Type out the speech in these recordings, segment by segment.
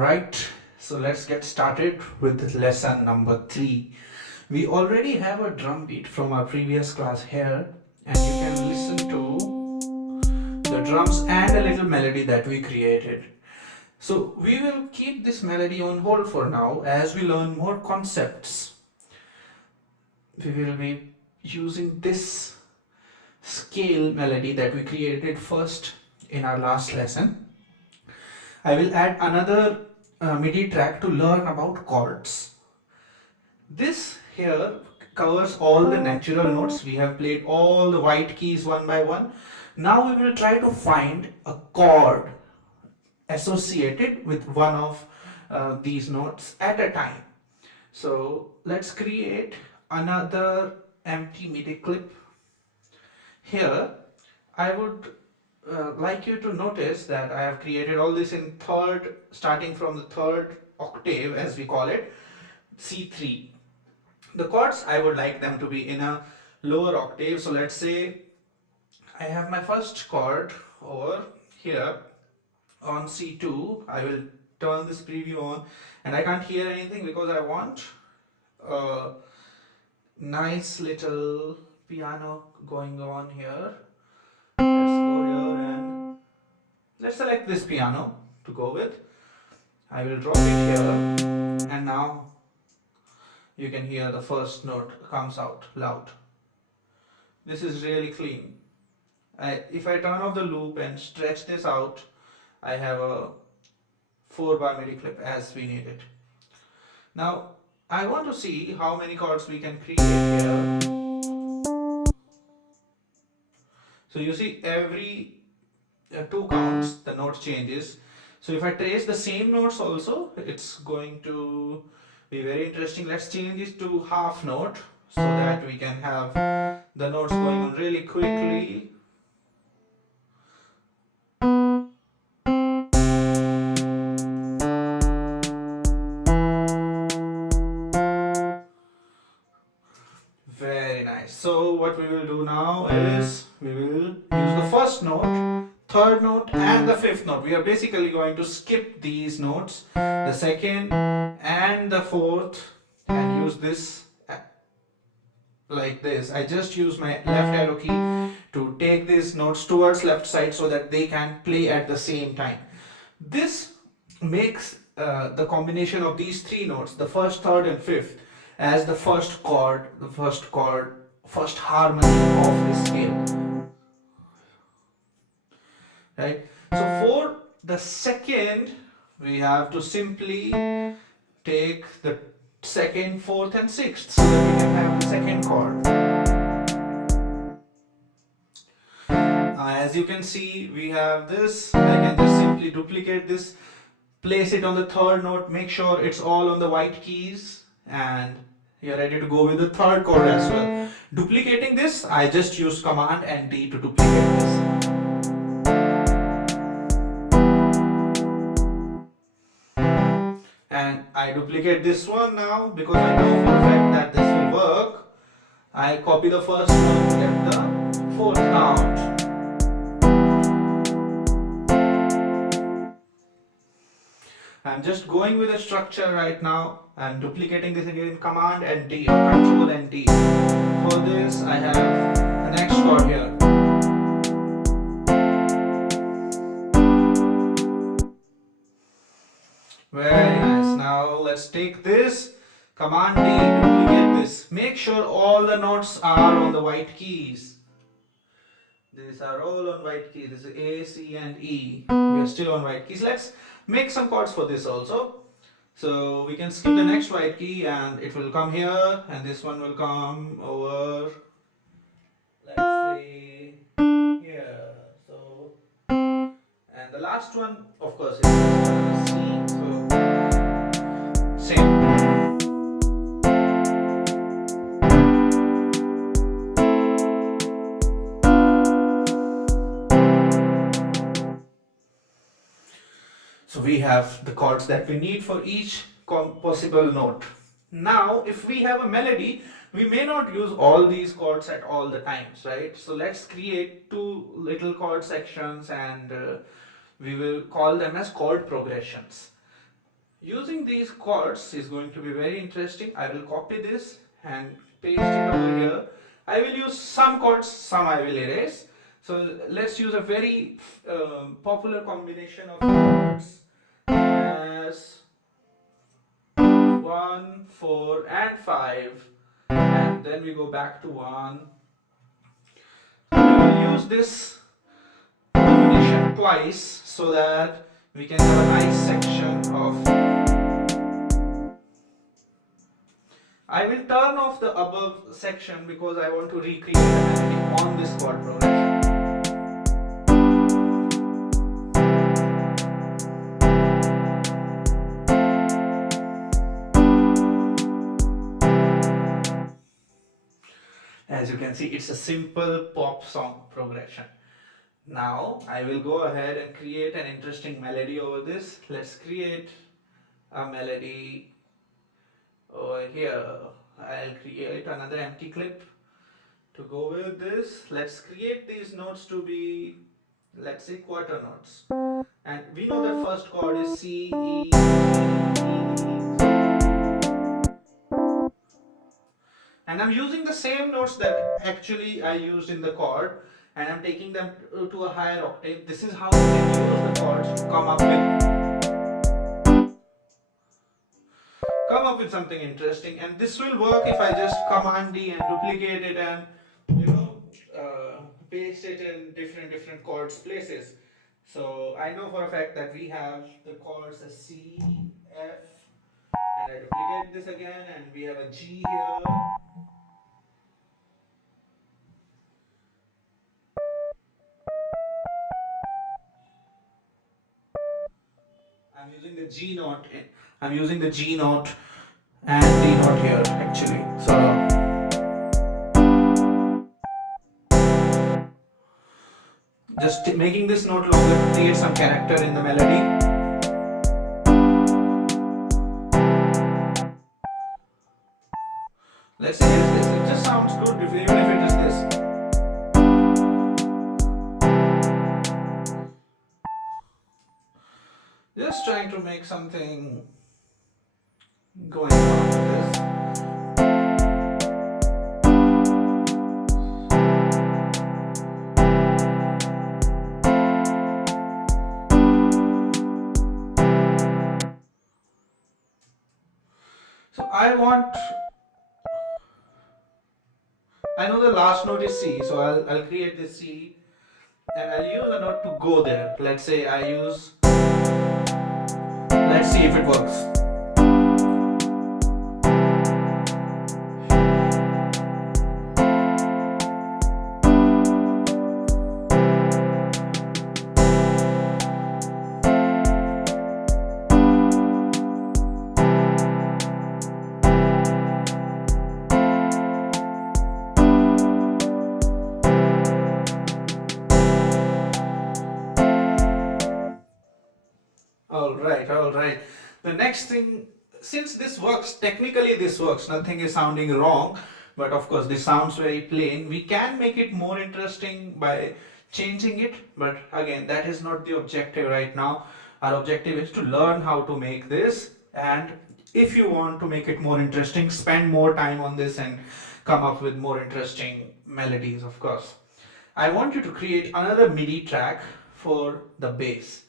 Alright, so let's get started with lesson number 3. We already have a drum beat from our previous class here, and you can listen to the drums and a little melody that we created. So we will keep this melody on hold for now as we learn more concepts. We will be using this scale melody that we created first in our last lesson. I will add another MIDI track to learn about chords. This here covers all the natural notes. We have played all the white keys one by one. Now we will try to find a chord associated with one of these notes at a time. So let's create another empty MIDI clip. Here I would like you to notice that I have created all this in third, starting from the third octave as we call it, C3. The chords, I would like them to be in a lower octave. So let's say I have my first chord over here on C2. I will turn this preview on and I can't hear anything because I want a nice little piano going on here. Let's go here and let's select this piano to go with. I will drop it here and now you can hear the first note comes out loud. This is really clean. If I turn off the loop and stretch this out, I have a 4-bar MIDI clip as we need it. Now I want to see how many chords we can create here. So you see every 2 counts the note changes. So if I trace the same notes also, it's going to be very interesting. Let's change this to half note so that we can have the notes going on really quickly. Very nice. So what we will do now is we will use the first note, third note and the fifth note. We are basically going to skip these notes, the second and the fourth, and use this like this. I just use my left arrow key to take these notes towards left side so that they can play at the same time. This makes the combination of these 3 notes, the first, third and fifth, as the first chord, first harmony of this scale. Right? So for the second, we have to simply take the second, fourth and sixth so that we can have the second chord. As you can see, we have this. I can just simply duplicate this, place it on the third note, make sure it's all on the white keys, and you're ready to go with the third chord as well. Duplicating this, I just use Command and D to duplicate this. And I duplicate this one now because I know for a fact that this will work. I copy the first note, get the fourth count. I'm just going with the structure right now. I'm duplicating this again, Command and D or Control and D. For this, I have the next chord here. Very nice. Now let's take this, Command D, duplicate this. Make sure all the notes are on the white keys. These are all on white keys. This is A, C and E. We are still on white keys. Let's make some chords for this also. So we can skip the next white key and it will come here, and this one will come over, let's say here. So, and the last one of course is C. So same. So we have the chords that we need for each possible note. Now, if we have a melody, we may not use all these chords at all the times, right? So let's create 2 little chord sections and we will call them as chord progressions. Using these chords is going to be very interesting. I will copy this and paste it over here. I will use some chords, some I will erase. So let's use a very popular combination of chords as 1, 4 and 5, and then we go back to 1. So we will use this combination twice so that we can have a nice section of. I will turn off the above section because I want to recreate a melody on this chord progression. As you can see, it's a simple pop song progression. Now I will go ahead and create an interesting melody over this. Let's create a melody over here. I'll create another empty clip to go with this. Let's create these notes to be, let's say, quarter notes. And we know that first chord is C, E, E, and I'm using the same notes that actually I used in the chord, and I'm taking them to a higher octave. This is how you can use the chords to come up with something interesting. And this will work if I just Command D and duplicate it and paste it in different chords places. So I know for a fact that we have the chords as C, F, and I duplicate this again, and we have a G here. I'm using the G note. I'm using the G note and D note here actually. So just making this note longer to create some character in the melody. Let's say this. It just sounds good even if it is this. Just trying to make something going on with this. So I know the last note is C, so I'll create this C and I'll use a note to go there. Let's say let's see if it works. All right. The next thing, since this works, technically this works, nothing is sounding wrong, but of course this sounds very plain. We can make it more interesting by changing it, but again, that is not the objective right now. Our objective is to learn how to make this, and if you want to make it more interesting, spend more time on this and come up with more interesting melodies, of course. I want you to create another MIDI track for the bass.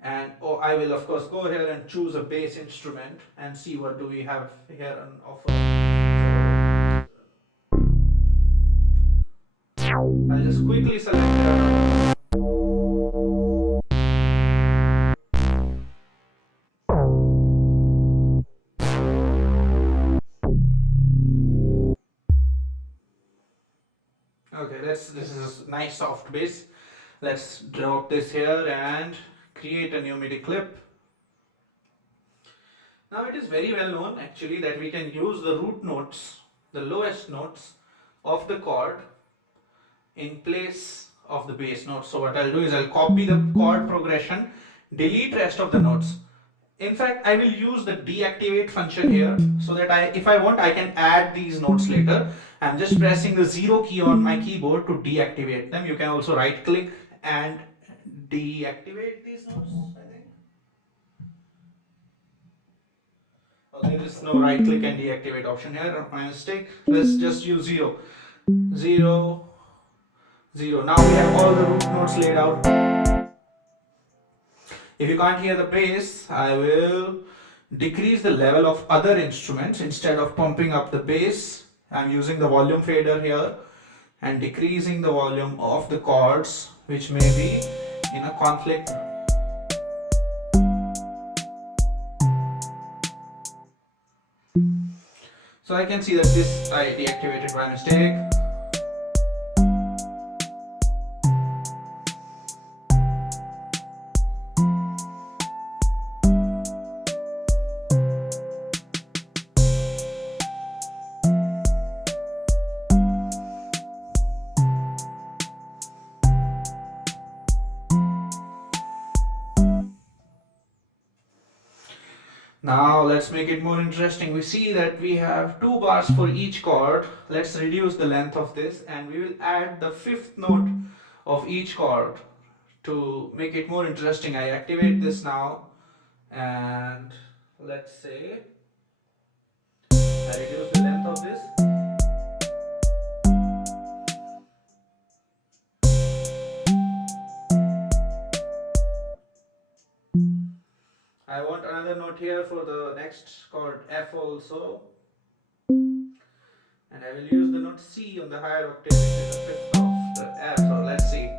And I will of course go here and choose a bass instrument and see what do we have here on offer. I'll just quickly select okay, this is a nice soft bass. Let's drop this here and create a new MIDI clip. Now it is very well known actually that we can use the root notes, the lowest notes of the chord in place of the bass notes. So what I'll do is I'll copy the chord progression, delete rest of the notes. In fact, I will use the deactivate function here so that if I want, I can add these notes later. I'm just pressing the 0 key on my keyboard to deactivate them. You can also right click and deactivate these notes, I think. There is no right click and deactivate option here. My mistake. Let's just use 0, 0, 0. Now we have all the root notes laid out. If you can't hear the bass, I will decrease the level of other instruments. Instead of pumping up the bass, I'm using the volume fader here and decreasing the volume of the chords which may be in a conflict. So I can see that this I deactivated by mistake. Now let's make it more interesting. We see that we have 2 bars for each chord. Let's reduce the length of this and we will add the 5th note of each chord. To make it more interesting, I activate this now and let's say I reduce the length of this. I want another note here for the next chord F also, and I will use the note C on the higher octave, which is the 5th of the F. So let's see.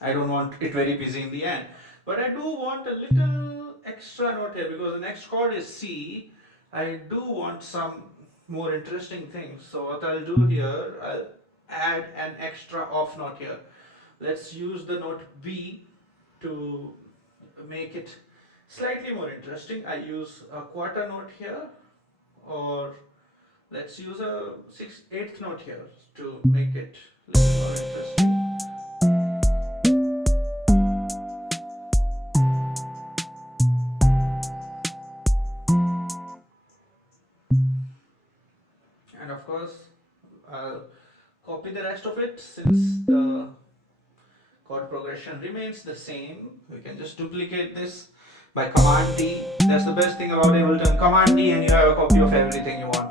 I don't want it very busy in the end, but I do want a little extra note here because the next chord is C. I do want some more interesting things. So what I'll do here, I'll add an extra off note here. Let's use the note B to make it slightly more interesting. I use a quarter note here, or let's use a 8th note here to make it a little more interesting. And of course, I'll copy the rest of it since the chord progression remains the same. We can just duplicate this by Command D. That's the best thing about Ableton. Command D and you have a copy of everything you want.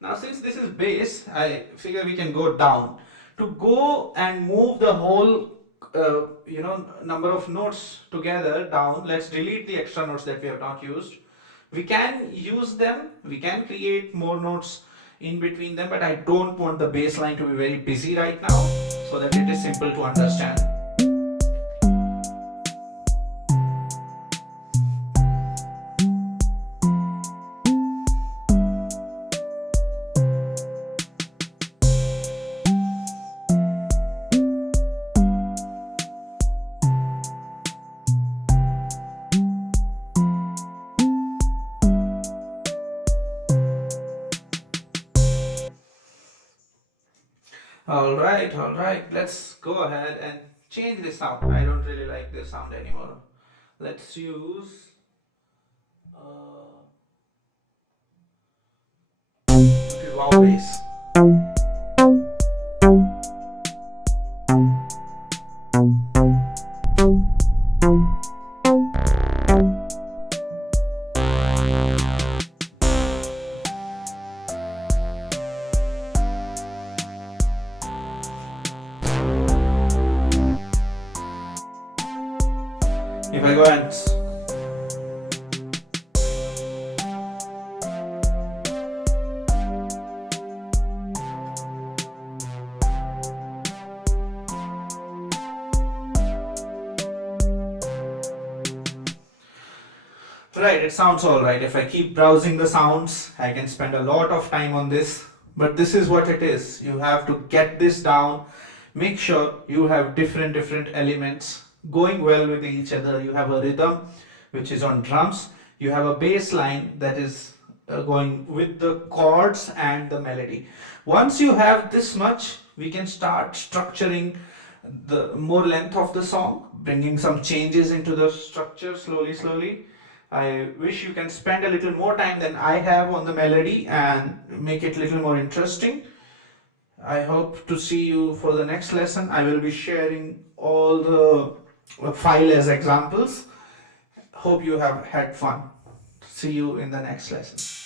Now since this is bass, I figure we can go down. To go and move the whole number of notes together down, let's delete the extra notes that we have not used. We can use them, we can create more notes in between them, but I don't want the bass line to be very busy right now so that it is simple to understand. Alright, let's go ahead and change this sound. I don't really like this sound anymore. Let's use wow bass. If I go and right, it sounds alright. If I keep browsing the sounds, I can spend a lot of time on this, but this is what it is. You have to get this down. Make sure you have different elements going well with each other. You have a rhythm which is on drums, you have a bass line that is going with the chords and the melody. Once you have this much, we can start structuring the more length of the song bringing some changes into the structure slowly. I wish you can spend a little more time than I have on the melody and make it a little more interesting. I hope to see you for the next lesson. I will be sharing all the file as examples. Hope you have had fun. See you in the next lesson.